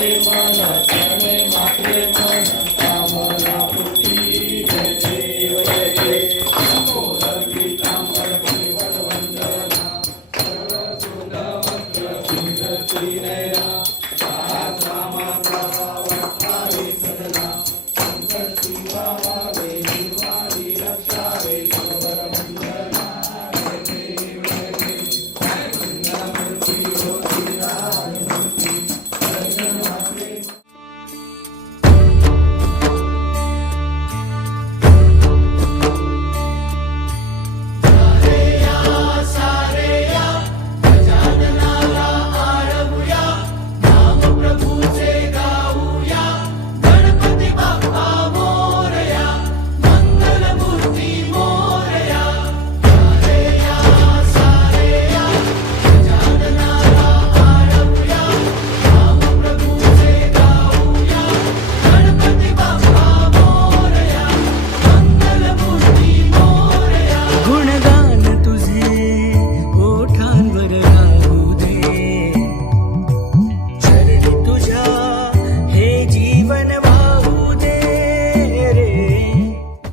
माते मन शरणे माते मन कामना पूर्ती जय देव जय देव नमो रवितांबर परिवर वंदना सर्व सुंदर मंत्र कुंज त्रिनयना